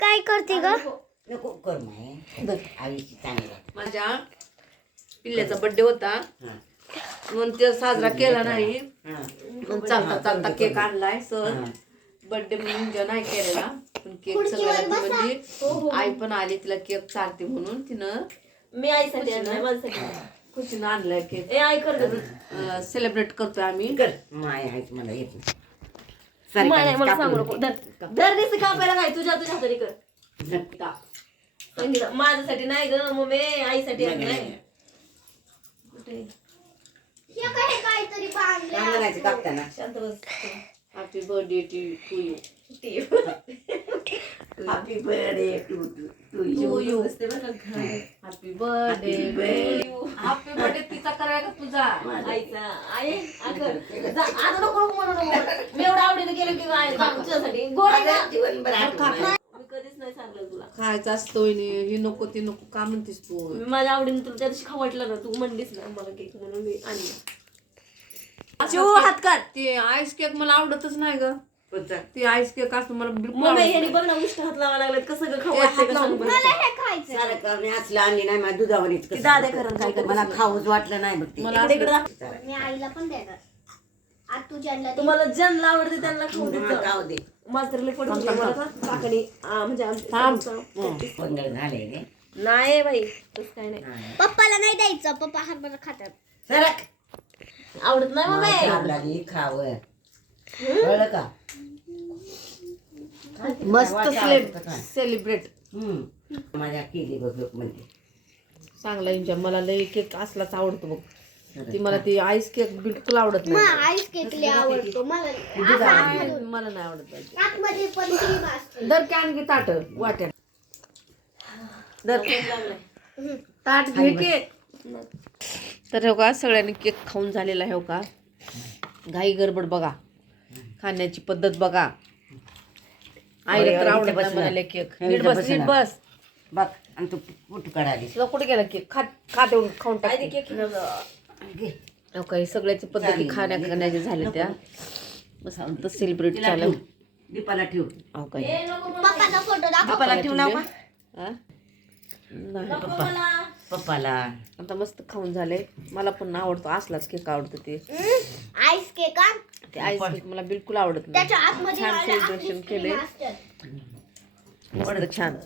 काय करते ग? नको कर माय आईची चांगली माझ्या पिल्ल्याचा बर्थडे होता म्हणून ते साजरा केला नाही. मग चालता चालता केक आणलाय सर बर्थडे म्हणून एन्जॉय नाही केलेला. पण केक सगळ्याला म्हणजे आई पण आली तिला केक चालते म्हणून तिनं मी आईसाठी आणलाय माझ्यासाठी. खुशीनं आणलाय केक. ए आई कर सेलिब्रेट करतोय आम्ही. कर माय आईच मला येत नाही मला सांगू नको. दर दिवशी कापायला काय तुझ्या हाताने कर. संगीता माझ्यासाठी नाही ग मम्मी आईसाठी आणलाय. काहीतरी म्हणायचं कापताना शांत बस. Happy birthday to you. Happy birthday to you happy birthday. Happy birthday तिचा करायला का तुझा? आईचा आई आता नको म्हणू नको. मी एवढं आवडीने केलं की काय तुझ्यासाठी गोड आहे का? जीवनभर आठवण. मी कधीच नाही सांगलं तुला. खायचं असतं ही नको ती नको का म्हणतेस तू? मी माझ्या आवडीने तुला त्या दिवशी खाऊ वाटलं ना तू म्हणलीस ना मला केक म्हणून मी आणला. हात काढ. ते आईस केक मला आवडतच नाही ग. ते आईस केक असं मला बिलकुल मम्मी ह्यानी बघ ना उष्ट हात लावा लागलात कसं ग खाऊ वाटतंय का सांग बरं. सारं करणे असलं आणली नाही माझ्या दुधावर ती इतकं दाद्या करण काय कर मला खाऊच वाटलं नाही बघ मला इकडे दाखव. मी आईला पण देणार. आज तुझ्याला तुम्हाला ज्यांना आवडते त्यांना खाऊ देतो. खाऊ दे माझं तर लय पडून गेलं मला का? काकडी म्हणजे पंगड झाले रे नाही बाई तसं काय नाही. पप्पाला नाही द्यायचं. पप्पा हरभरा खातात. सरक आवडत नाही मम्मी. लागली खाव कळलं का मस्त सेलिब्रेट माझ्या केली बघ म्हणजे चांगला एन्जॉय. मला लय केक असलाच आवडतो बघ. ती मला ती आईस केक बिलकुल आवडत नाही. आईस केक लय आवडतो मला. मला नाही आवडत. आतमध्ये पण क्रीम असते. दर कॅन घे ताट वाट्या दर ताट घे केक. तर हो का सगळ्यांनी केक खाऊन झालेला आहे हो का. घाई गडबड बघा. खाण्याची पद्धत बघा. आईला तर आवडत नाही म्हणाले केक. नीट बस नीट बस बघ आणि तू कुठं काढाली तुला कुठे गेला केक खाते खाऊन टाक. केक घे काही सगळ्याची पद्धती खाण्याच्या झाल्या त्या मस्त सेलिब्रेट चालू. दीपाला ठेव हो काही पप्पाचा फोटो दाखव. दीपाला ठेव ना नाही पप्पाला आता मस्त खाऊन झाले. मला पण आवडतो असलाच केक आवडतो ते आईस केक आण. ते आईस केक मला बिलकुल आवडत नाही. त्याच्या आतमध्ये छान सेलिब्रेशन केले असते. मस्त छान.